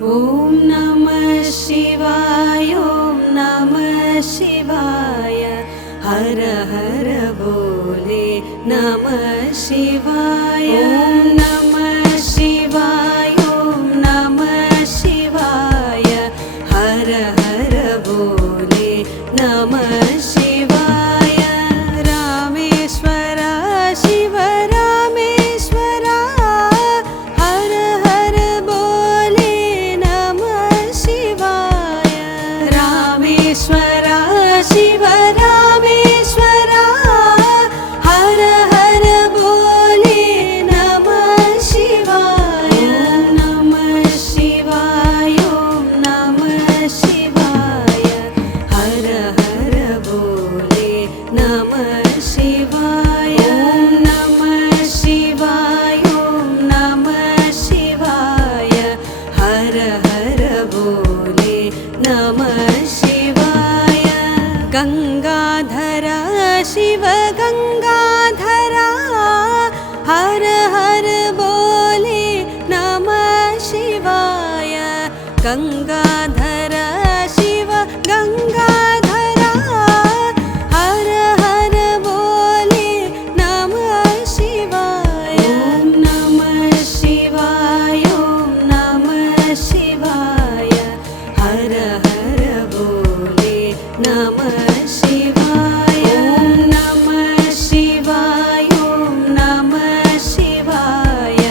ॐ नमः शिवाय ॐ नमः शिवाय हर हर बोले नमः शिवाय ॐ नमः शिवाय ॐ नमः शिवाय हर हर बोले नमः शिवाय रामेश्वर शिव रामेश्वर हर हर बोले नमः शिवाय रामेश्वर शिव रामेश्वर हर हर बोले नमः शिवाय नमः शिवाय ॐ नमः शिवाय हर हर बोले नमः शिवाय नमः शिवाय ॐ नमः शिवाय हर हर बोले नमः शिवाय गंगाधर शिव गंगाधर हर हर बोले नमः शिवाय गंगाधर शिव गंगाधर हर हर बोले नमः शिवाय ॐ नमः शिवाय ॐ नमः शिवाय हर हर बोले नमः शिवाय ॐ नमः शिवाय ॐ नमः शिवाय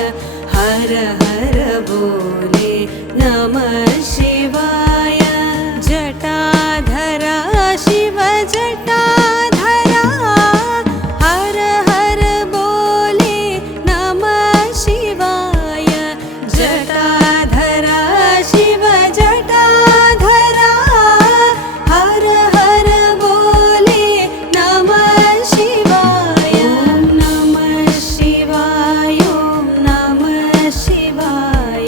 हर हर बोले नमः शिवाय जटाधर शिव जटाधर हर हर बोले नमः शिवाय जटाधर शिव जटाधर हर हर बोले नमः शिवाय नमः शिवाय ॐ नमः शिवाय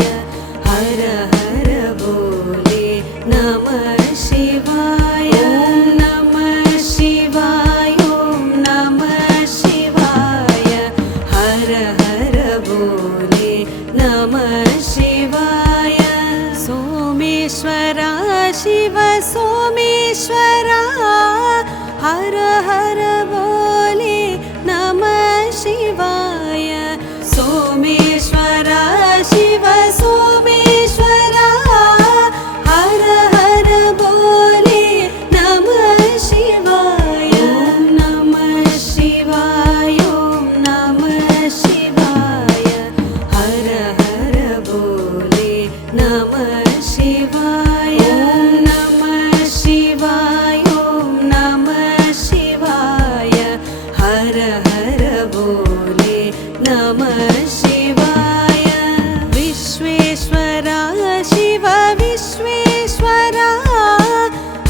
हर हर बोले नमः शिवाय नमः शिवाय ॐ नमः शिवाय हर हर बोले नमः शिवाय सोमेश्वर शिव सोमेश्वर हर हर बोले नमः शिवाय सोमेश्वर शिव सोमेश्वर हर हर बोले नमः शिवाय नमः शिवाय ॐ नमः शिवाय हर हर बोले नमः शिवाय नमः शिवाय ॐ नमः शिवाय हर हर बोले नमः शिवाय विश्वेश्वर शिव विश्वेश्वर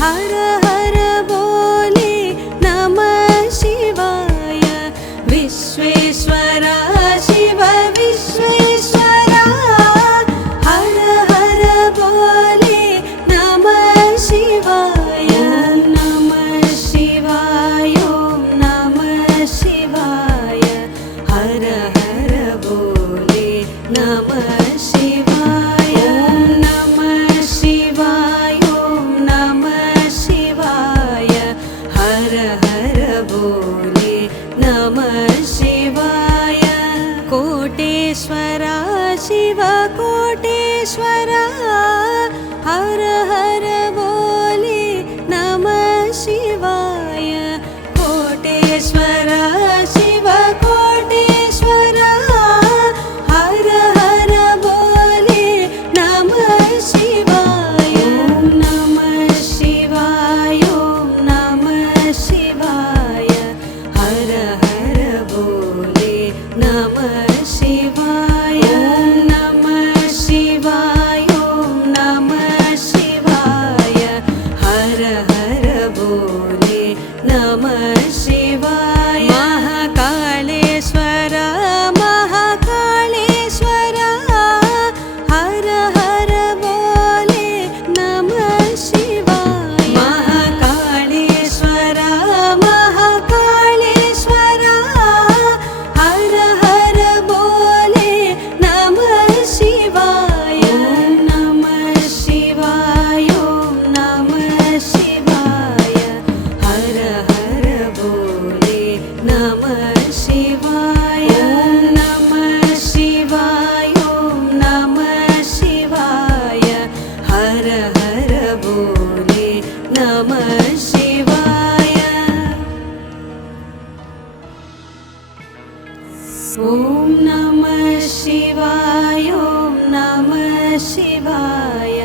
हर हर बोले नमः शिवाय विश्वेश्वर शिव विश्वेश्वर हर हर शिवाय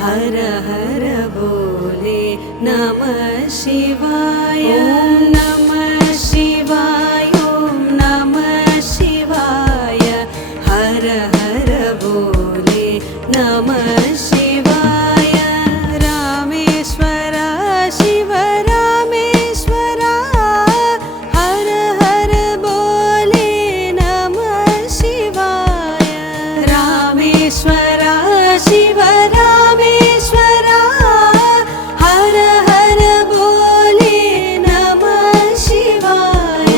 हर हर बोले नमः शिवाय ॐ नमः शिवाय ॐ नमः शिवाय हर हर बोले नमः शिवाय रामेश्वर शिव रामेश्वर हर हर बोले नमः शिवाय रामेश्वर शिव रामेश्वर हर हर बोले नमः शिवाय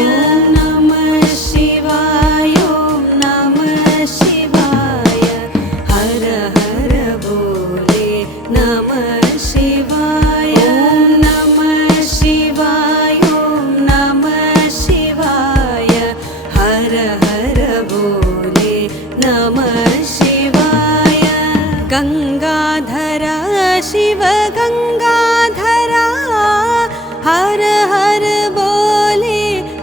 नमः शिवाय ॐ नमः शिवाय हर हर बोले नमः शिवाय नमः शिवाय ॐ नमः शिवाय हर हर बोले नमः शिवाय गंगाधर शिव गंगाधर हर हर बोले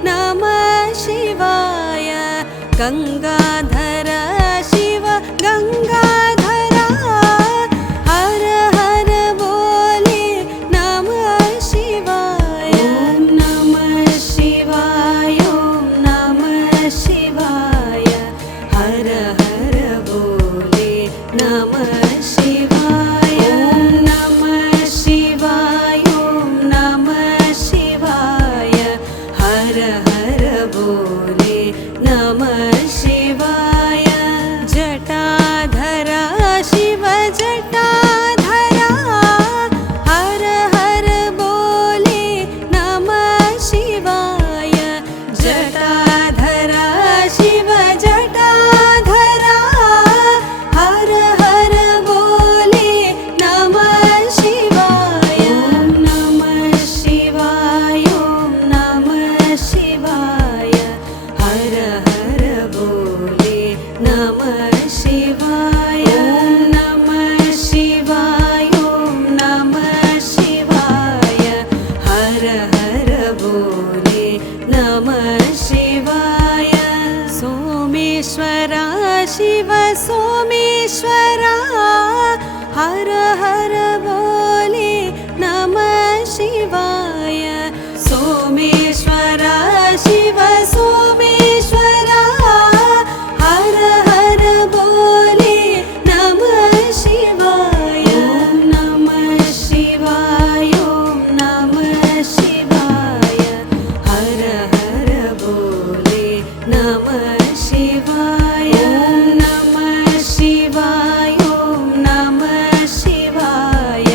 नमः शिवाय गंगाधर शिव गंगाधर हर हर बोले नमः शिवाय ॐ नमः शिवाय ॐ नमः शिवाय हर हर बोले नमः शिवाय ॐ नमः शिवाय ॐ नमः शिवाय हर हर बोले नमः शिवाय जटाधर शिव जटाधर हर हर बोले नमः शिवाय जटाधर शिव जटाधर हर हर बोले नमः शिवाय ॐ नमः शिवाय ॐ नमः शिवाय हर हर बोले नमः शिवाय ॐ नमः शिवाय ॐ नमः शिवाय हर हर बोले नमः शिवाय सोमेश्वर शिव सोमेश्वर हर हर बोले नमः शिवाय सोमेश्वर शिव सोमेश्वर हर हर बोले नमः शिवाय ॐ नमः शिवाय ॐ नमः शिवाय हर हर बोले नमः शिवाय ॐ नमः शिवाय ॐ नमः शिवाय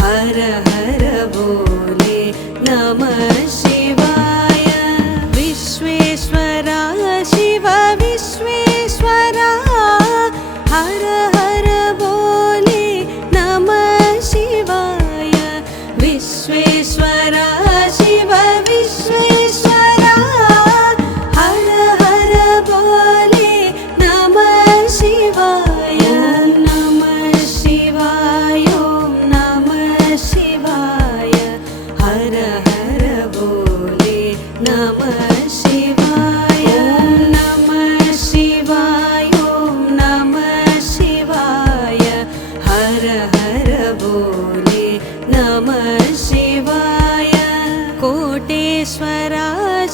हर हर बोले नमः शिवाय विश्वेश्वर शिव विश्वेश्वर हर हर बोले नमः शिवाय विश्वेश्वर शिव विश्वेश्वर हर हर बोले नमः शिवाय ॐ नमः शिवाय ॐ नमः शिवाय हर हर बोले नमः शिवाय ॐ नमः शिवाय ॐ नमः शिवाय हर हर बोले नमः शिवाय कोटेश्वर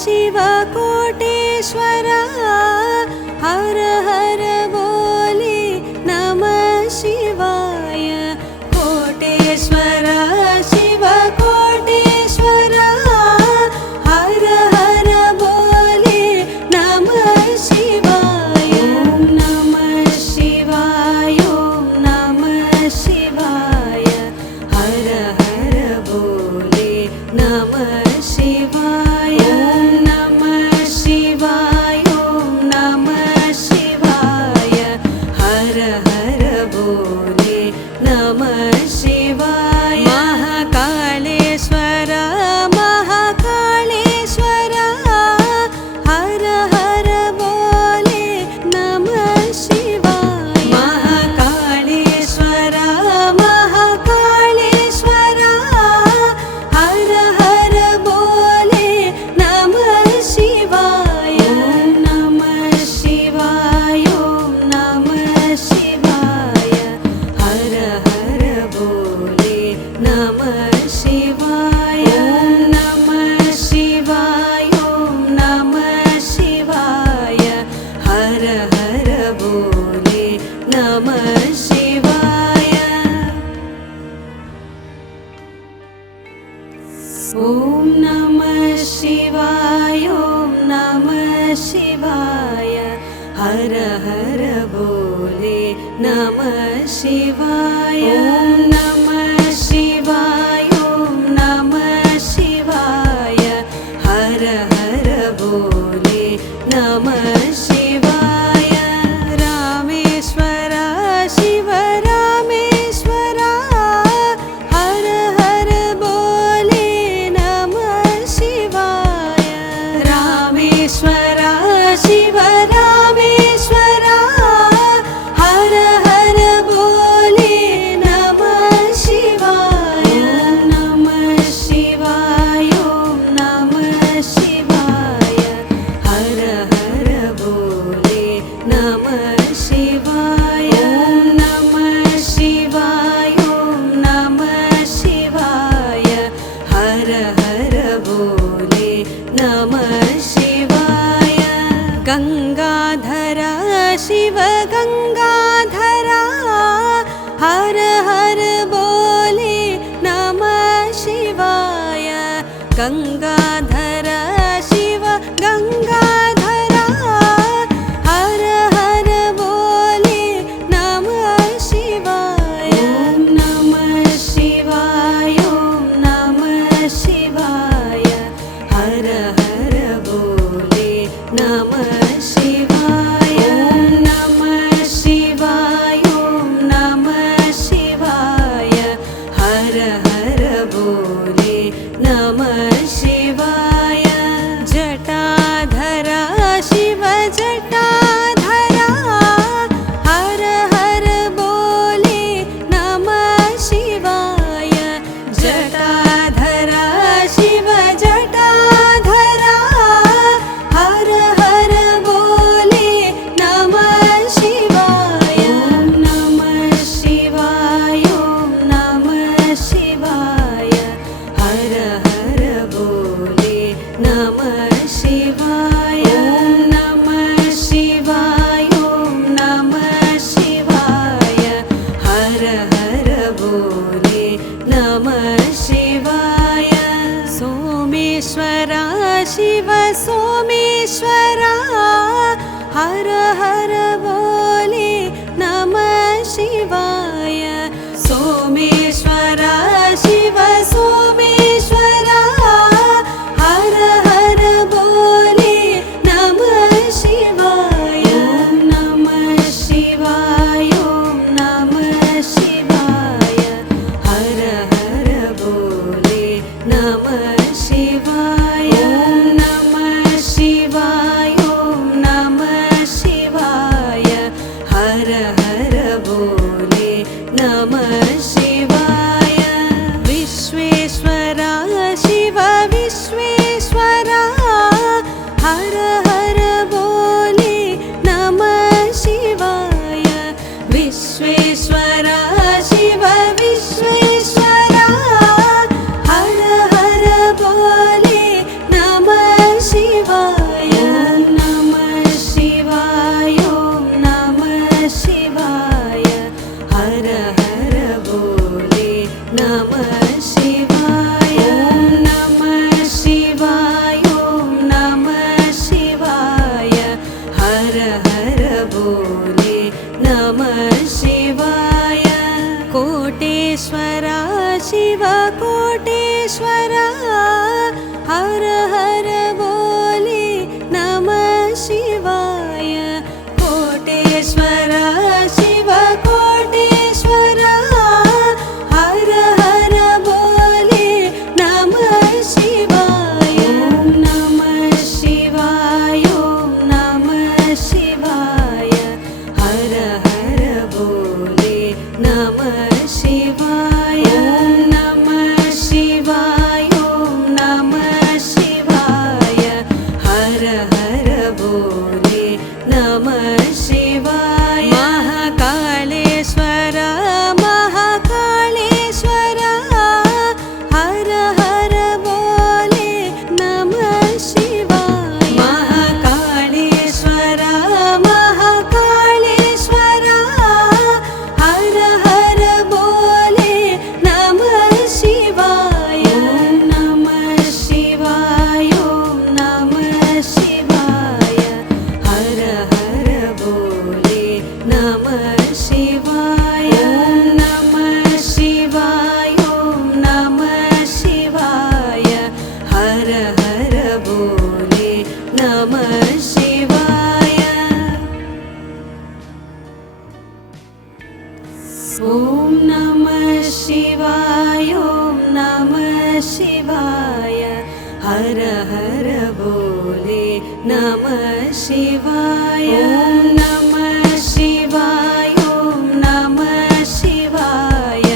शिव कोटेश्वर हर हर बोले नमः शिवाय कोटेश्वर शिव कोटेश्वर हर हर बोले नमः शिवाय ॐ नमः शिवाय ॐ नमः शिवाय हर हर बोले नमः शिवाय ॐ नमः शिवाय ॐ नमः शिवाय हर हर बोले नमः शिवाय महाकालेश्वर महाकालेश्वर हर हर बोले नमः शिवाय महाकालेश्वर महाकालेश्वर हर हर बोले शिवाय। ॐ नमः शिवाय, ॐ नमः शिवाय। हर हर बोले नमः शिवाय। ॐ नमः शिवाय, ॐ नमः शिवाय। हर हर बोले नमः शिवाय। रामेश्वर शिव रामेश्वर, हर हर बोले नमः शिवाय। रामेश्वर शिव रामेश्वर, हर हर बोले नमः शिवाय। नमः शिवाय, ॐ नमः शिवाय। हर हर बोले नमः शिवाय। नमः शिवाय, ॐ नमः शिवाय। हर हर बोले नमः शिवाय। गंगाधर शिव गंगाधर, हर हर बोले नमः शिवाय। गंगाधर शिव गंगाधर, हर हर बोले नमः शिवाय। ॐ नमः शिवाय, ॐ नमः शिवाय। हर हर बोले नमः शिवाय। ॐ नमः शिवाय, ॐ नमः शिवाय। हर हर बोले नमः शिवाय। जटाधर शिव जटाधर, हर हर बोले नमः शिवाय। जटाधर शिव जटाधर, हर हर बोले नमः शिवाय। ॐ नमः शिवाय, ॐ नमः शिवाय। हर हर बोले नमः शिवाय। ॐ नमः शिवाय, ॐ नमः शिवाय। हर हर बोले नमः शिवाय। सोमेश्वर शिव सोमेश्वर, हर हर बोले नमः शिवाय। सोमेश्वर शिव सोमेश्वर, हर हर बोले नमः शिवाय। ॐ नमः शिवाय, ॐ नमः शिवाय। हर हर बोले नमः शिवाय। ॐ नमः शिवाय, ॐ नमः शिवाय। हर हर बोले नमः शिवाय। विश्वेश्वर शिव विश्वेश्वर, हर हर बोले नमः शिवाय। विश्वेश्वर शिव विश्वेश्वर, हर हर बोले नमः शिवाय। ॐ नमः शिवाय, ॐ नमः शिवाय। हर हर बोले नमः शिवाय। ॐ नमः शिवाय, ॐ नमः शिवाय। हर हर बोले नमः शिवाय। कोटेश्वर शिव कोटेश्वर, हर हर बोले नमः शिवाय। कोटेश्वर शिव कोटेश्वर, हर हर बोले नमः शिवाय। ॐ नमः शिवाय, ॐ नमः शिवाय। हर हर बोले नमः शिवाय। ॐ नमः शिवाय, ॐ ॐ नमः शिवाय ॐ नमः शिवाय हर हर बोले नमः शिवाय ॐ नमः शिवाय ॐ नमः शिवाय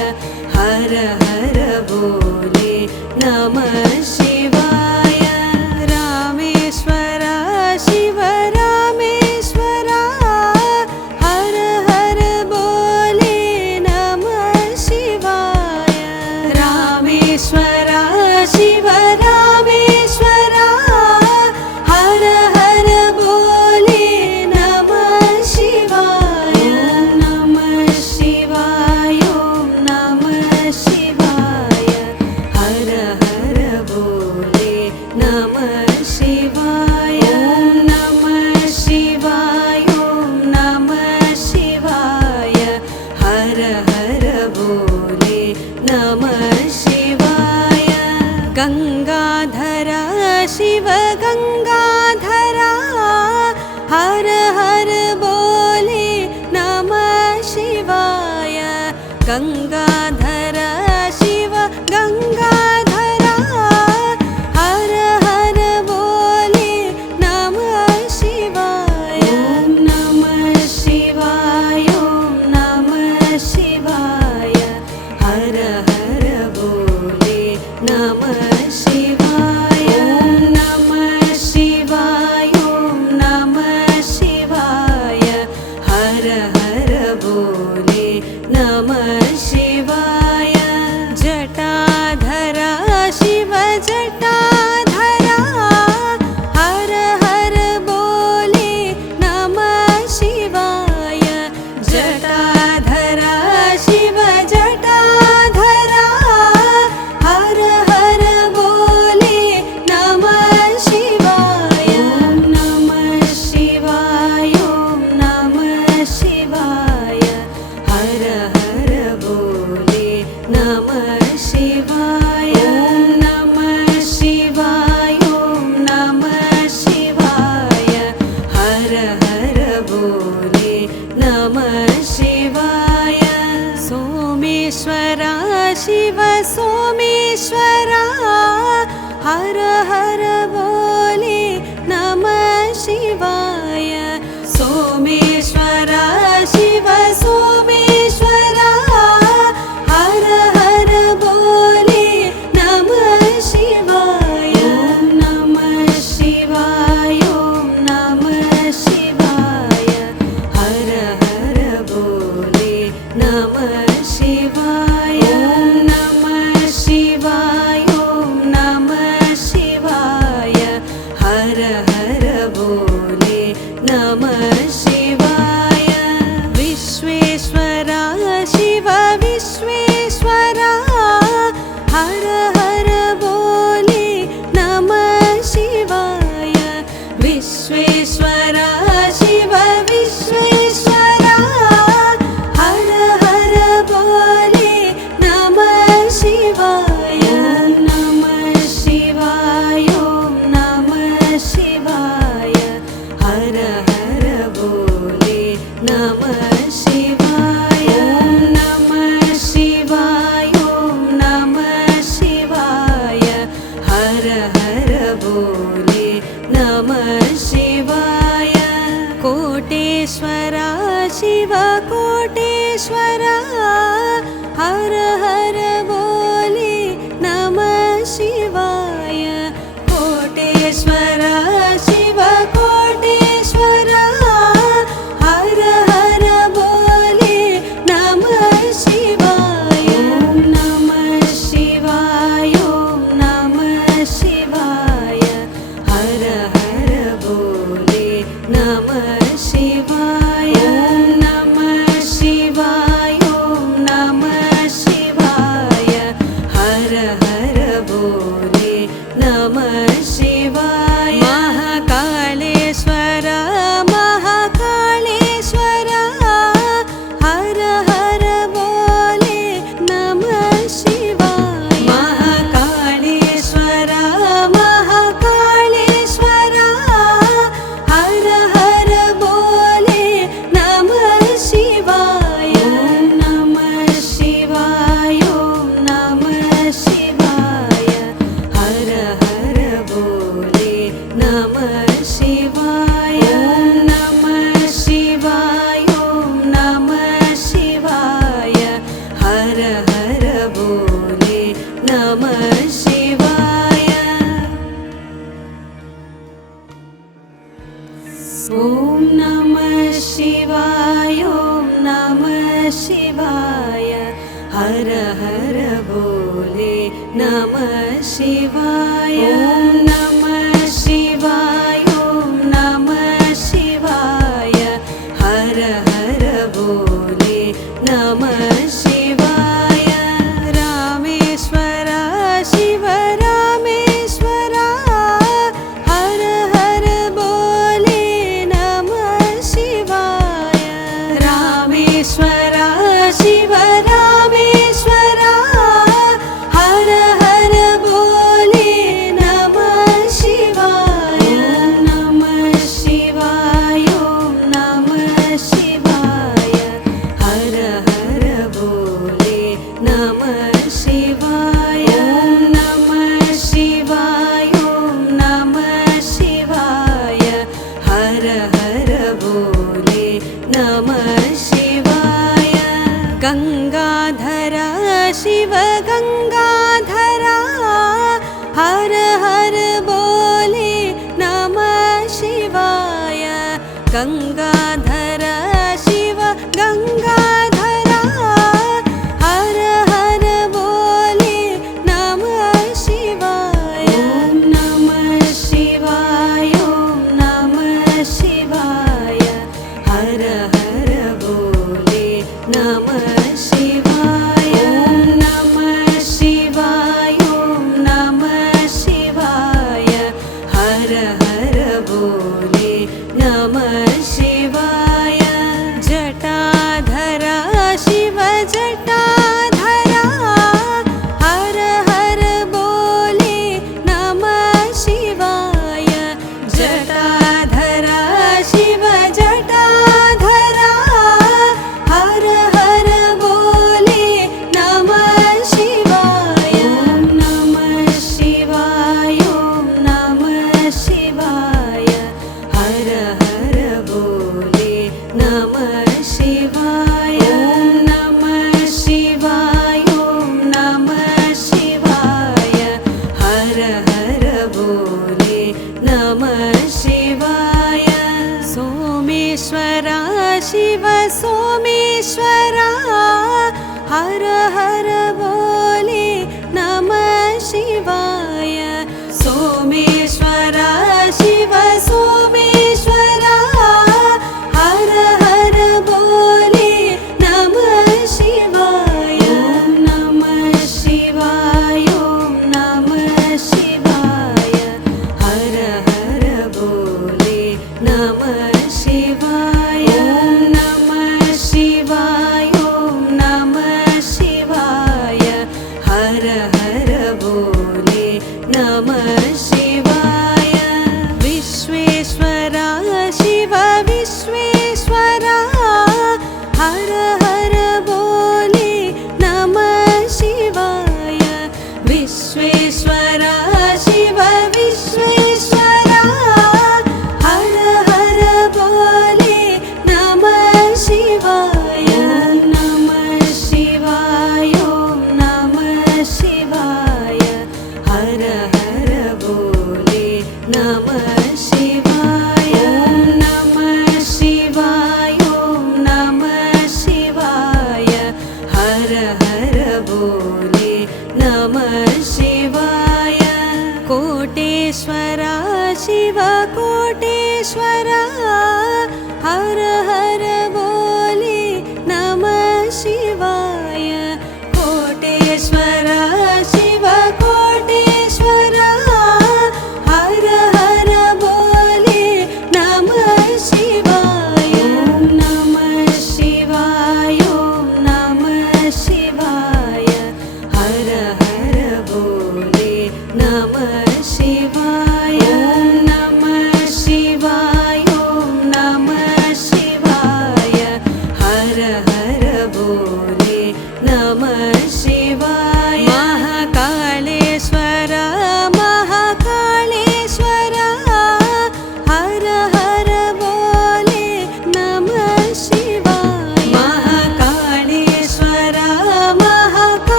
हर हर बोले नमः शिवाय रामेश्वर शिव रामेश्वर हर हर बोले नमः शिवाय रामेश्वर शिव रामेश्वर हर हर बोले नमः शिवाय नमः शिवाय ॐ नमः शिवाय हर हर बोले नमः शिवाय नमः शिवाय ॐ नमः शिवाय हर हर बोले नमः शिवाय गंगाधर शिव गंगाधर हर हर बोले नमः शिवाय गंगाधर शिव गंगाधर हर हर बोले नमः शिवाय नमः शिवाय ॐ नमः शिवाय हर हर बोले नमः शिवाय नमः शिवाय ॐ नमः शिवाय हर हर बोले नमः शिवाय जटाधर शिव जटाधर हर हर बोले नमः शिवाय जटाधर शिव जटाधर हर हर बोले नमः शिवाय नमः शिवाय ॐ नमः शिवाय हर हर बोले नमः शिवाय नमः शिवाय ॐ नमः शिवाय हर हर बोले नमः शिवाय सोमेश्वर शिव सोमेश्वर हर हर बोले नमः शिवाय सोमेश्वर शिव सोमेश्वर हर हर बोले नमः शिवाय नमः शिवाय ॐ नमः शिवाय हर हर बोले नमः शिवाय नमः शिवाय ॐ नमः शिवाय हर हर बोले नमः शिवाय विश्वेश्वर शिव विश्वेश्वर हर हर बोले नमः शिवाय विश्वेश्वर शिव विश्वेश्वर हर हर बोले नमः शिवाय नमः शिवाय ॐ नमः शिवाय हर हर बोले नमः शिवाय नमः शिवाय ॐ नमः शिवाय हर हर बोले नमः शिवाय कोटेश्वर शिव कोटेश्वर हर हर बोले नमः शिवाय कोटेश्वर शिव कोटेश्वर हर हर बोले नमः शिवाय नमः शिवाय ॐ नमः शिवाय हर हर बोले नमः शिवाय नमः शिवाय ॐ नमः शिवाय शिवाय हर हर बोले नमः शिवाय नमः शिवाय ॐ नमः शिवाय हर हर बोले नमः शिवाय रामेश्वर शिव रामेश्वर हर हर बोले नमः शिवाय रामेश्वर शिव रामेश्वर हर हर बोले नमः शिवाय नमः शिवाय ॐ नमः शिवाय हर हर बोले नमः शिवाय नमः शिवाय ॐ नमः शिवाय हर हर बोले नमः शिवाय गंगाधर शिव गंगाधर हर हर बोले नमः शिवाय गंगाधर शिव गंगाधर हर हर बोले नमः शिवाय नमः शिवाय ॐ नमः शिवाय हर हर बोले नमः शिवाय नमः शिवाय ॐ नमः शिवाय हर हर बोले नमः शिवाय जटाधर शिव जटाधर हर हर बोले नमः शिवाय जटाधर शिव जटाधर हर हर बोले नमः शिवाय नमः शिवाय ॐ नमः शिवाय हर हर बोले नमः शिवाय नमः शिवाय ॐ नमः शिवाय हर हर बोले नमः शिवाय सोमेश्वर शिव सोमेश्वर हर हर बोले नमः शिवाय सोमेश्वर शिव सोमेश्वर हर हर बोले नमः शिवाय नमः शिवाय ॐ नमः शिवाय हर हर बोले नमः शिवाय नमः शिवाय ॐ नमः शिवाय हर हर बोले नमः शिवाय विश्वेश्वर शिव विश्वेश्वर हर हर बोले नमः शिवाय विश्वेश्वर शिव विश्वेश्वर हर हर बोले नमः शिवाय नमः शिवाय ॐ नमः शिवाय हर हर बोले नमः शिवाय नमः शिवाय ॐ नमः शिवाय हर हर बोले नमः शिवाय कोटेश्वर शिव कोटेश्वर हर हर बोले नमः शिवाय कोटेश्वर शिव कोटेश्वर हर हर बोले नमः शिवाय नमः शिवाय ॐ नमः शिवाय हर हर बोले नमः शिवाय नमः शिवाय ॐ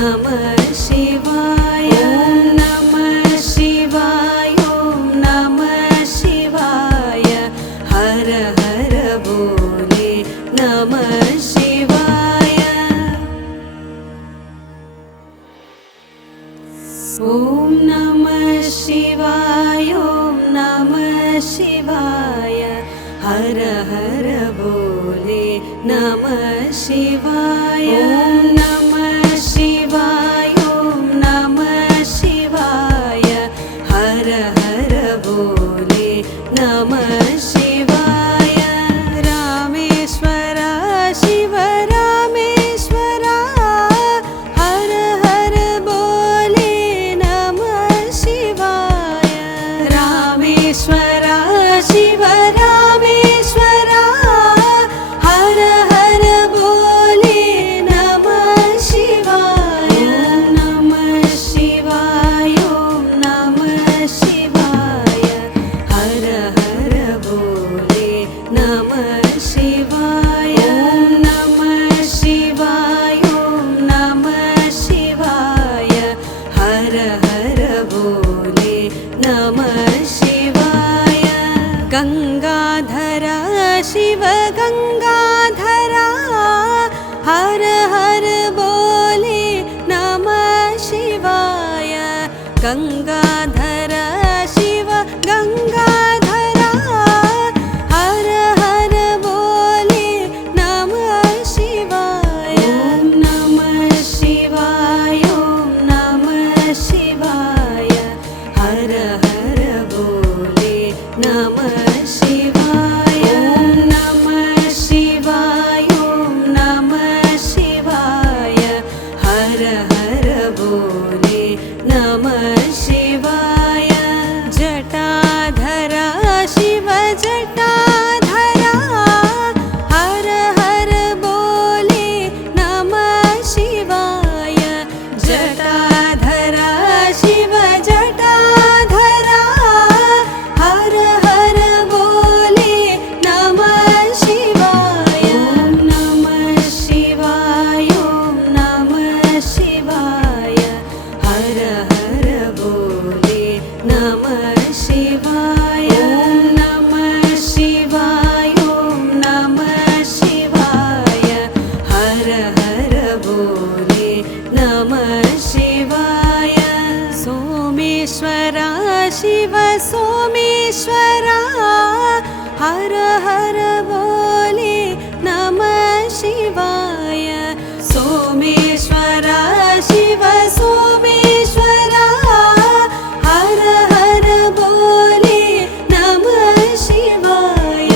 नमः शिवाय नमः शिवाय ॐ नमः शिवाय हर हर बोले नमः शिवाय ॐ नमः शिवाय ॐ नमः शिवाय हर हर बोले नमः शिवाय नमः शिवाय ॐ नमः शिवाय हर हर बोले नमः शिवाय रामेश्वर शिव रामेश्वर हर हर बोले नमः शिवाय रामेश्वर शिव रामेश्वर हर हर बोले नमः शिवाय नमः शिवाय ॐ नमः शिवाय हर हर बोले नमः शिवाय नमः शिवाय ॐ नमः शिवाय हर हर बोले नमः शिवाय गंगाधर शिव गंगाधर हर हर बोले नमः शिवाय गंगाधर शिव गंगाधर हर हर बोले नमः शिवाय नमः शिवाय ॐ नमः शिवाय हर हर बोले नमः शिवाय नमः शिवाय ॐ नमः शिवाय हर हर बोले नमः शिवाय जटाधर शिव जटाधर हर हर बोले नमः शिवाय जटाधर शिव जटाधर हर हर बोले नमः शिवाय नमः शिवाय ॐ नमः शिवाय हर हर बोले नमः शिवाय नमः शिवाय ॐ नमः शिवाय हर हर बोले नमः शिवाय सोमेश्वर शिव सोमेश्वर हर हर बोले नमः शिवाय सोमेश्वर शिव सोमेश्वर हर हर बोले नमः शिवाय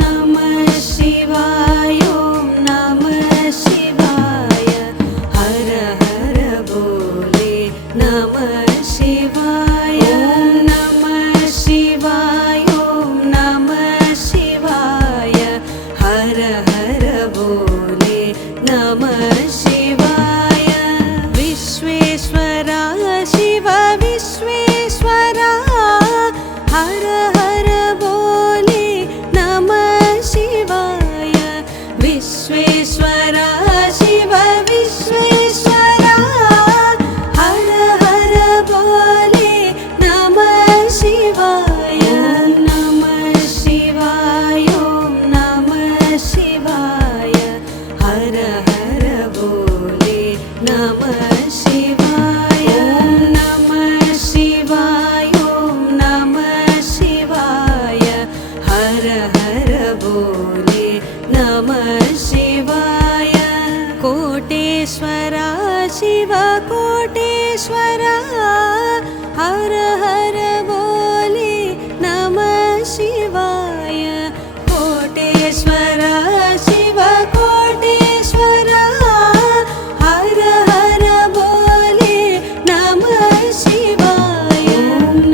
नमः शिवाय ॐ नमः शिवाय हर हर बोले नमः शिवाय नमः शिवाय ॐ नमः शिवाय हर हर बोले नमः शिवाय विश्वेश्वर शिव विश्वेश्वर हर हर बोले नमः शिवाय विश्वेश्वर शिव विश्वेश्वर हर हर बोले नमः शिवाय नमः शिवाय ॐ नमः शिवाय हर हर बोले नमः शिवाय नमः शिवाय ॐ नमः शिवाय हर हर बोले नमः शिवाय कोटेश्वर शिव कोटेश्वर हर हर बोले नमः शिवाय कोटेश्वर शिव कोटेश्वर हर हर बोले नमः शिवाय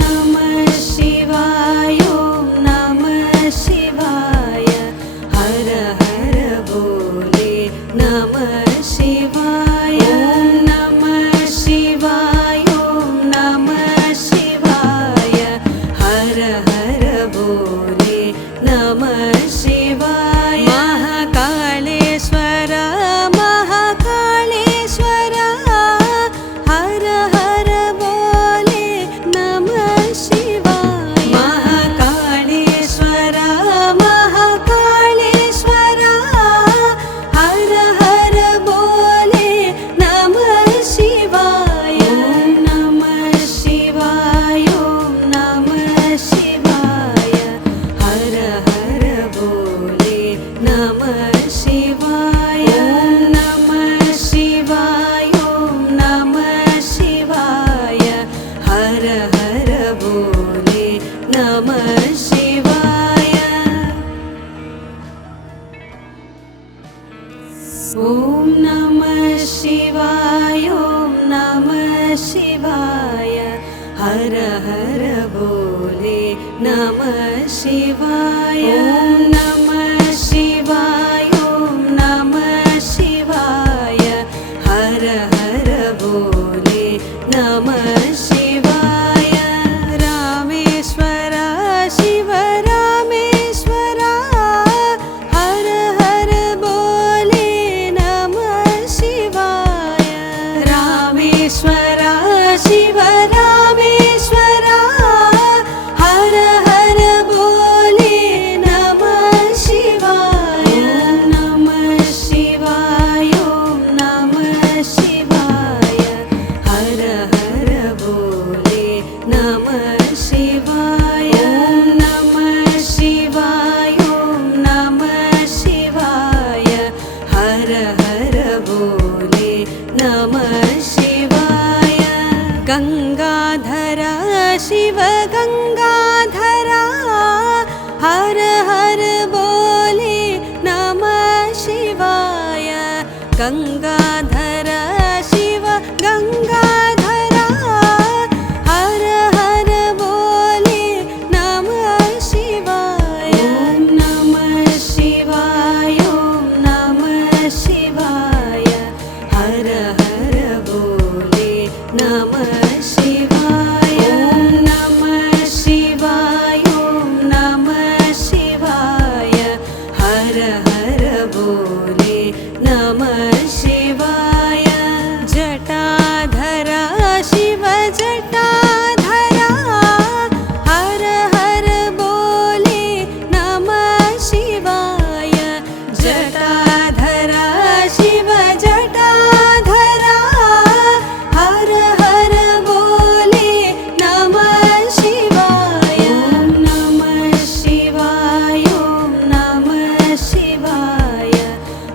नमः शिवाय ॐ नमः शिवाय हर हर बोले नमः शिवाय नमः शिवाय ॐ नमः शिवाय हर हर बोले नमः शिवाय महाकालेश्वर महाकालेश्वर ॐ नमः शिवाय ॐ नमः शिवाय हर हर बोले नमः शिवाय ॐ नमः शिवाय ॐ नमः शिवाय हर हर बोले नमः शिवाय रामेश्वर शिव रामेश्वर हर हर बोले नमः शिवाय रामेश्वर शिव रामेश्वर हर हर बोले नमः शिवाय ॐ नमः शिवाय ॐ नमः शिवाय हर हर बोले नमः शिवाय ॐ नमः शिवाय ॐ नमः शिवाय हर हर बोले नमः शिवाय गंगाधर शिव गंगाधर हर हर बोले नमः शिवाय गंगाधर शिव गंगाधर हर हर बोले नमः शिवाय ॐ नमः शिवाय ॐ नमः शिवाय हर हर बोले नमः शिवाय ॐ नमः शिवाय ॐ नमः शिवाय हर हर बोले नमः शिवाय जटाधर शिव जटाधर हर हर बोले नमः शिवाय जटाधर शिव जटाधर हर हर बोले नमः शिवाय ॐ नमः शिवाय ॐ नमः शिवाय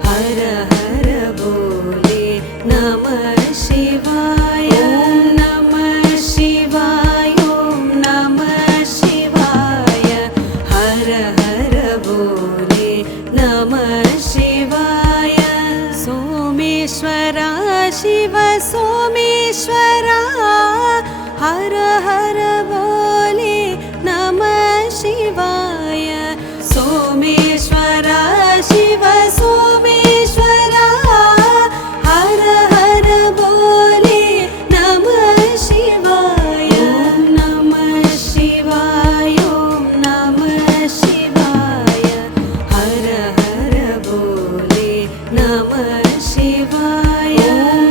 हर हर बोले नमः शिवाय ॐ नमः शिवाय ॐ नमः शिवाय हर हर बोले नमः शिवाय सोमेश्वर शिव सोमेश्वर हर हर बोले नमः शिवाय सोमेश्वर शिव सोमेश्वर हर हर बोले नमः शिवाय ॐ नमः शिवाय ॐ नमः शिवाय हर हर बोले नमः शिवाय ॐ